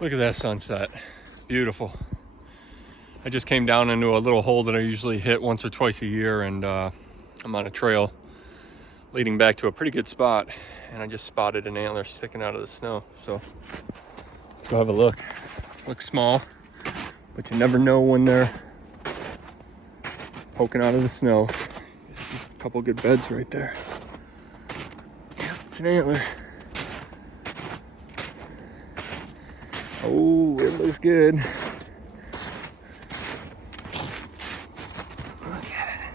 Look at that sunset. Beautiful. I just came down into a little hole that I usually hit once or twice a year, and I'm on a trail leading back to a pretty good spot, and I just spotted an antler sticking out of the snow. So let's go have a look. Looks small, but you never know when they're poking out of the snow. A couple good beds right there. Yeah, it's an antler. Oh, it looks good. Look at it.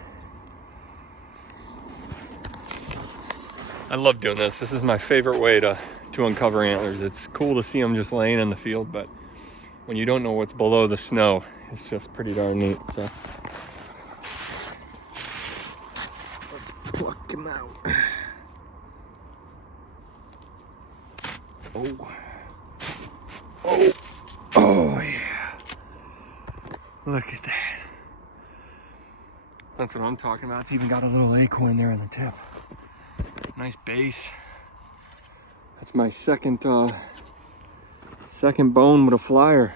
I love doing this. This is my favorite way to uncover antlers. It's cool to see them just laying in the field, but when you don't know what's below the snow, it's just pretty darn neat. So let's pluck him out. Oh. Oh, oh yeah. Look at that. That's what I'm talking about. It's even got a little acorn there on the tip. Nice base. That's my second bone with a flyer.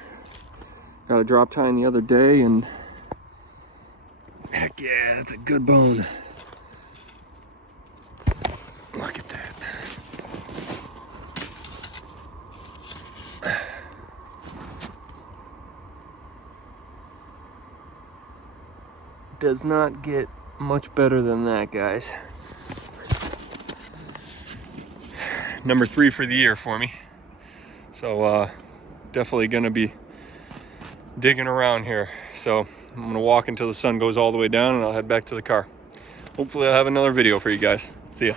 Got a drop tine the other day, and heck yeah, that's a good bone. Look at that. Does not get much better than that, guys. Number 3 for the year for me. So definitely gonna be digging around here. So I'm gonna walk until the sun goes all the way down, and I'll head back to the car. Hopefully I'll have another video for you guys. See ya.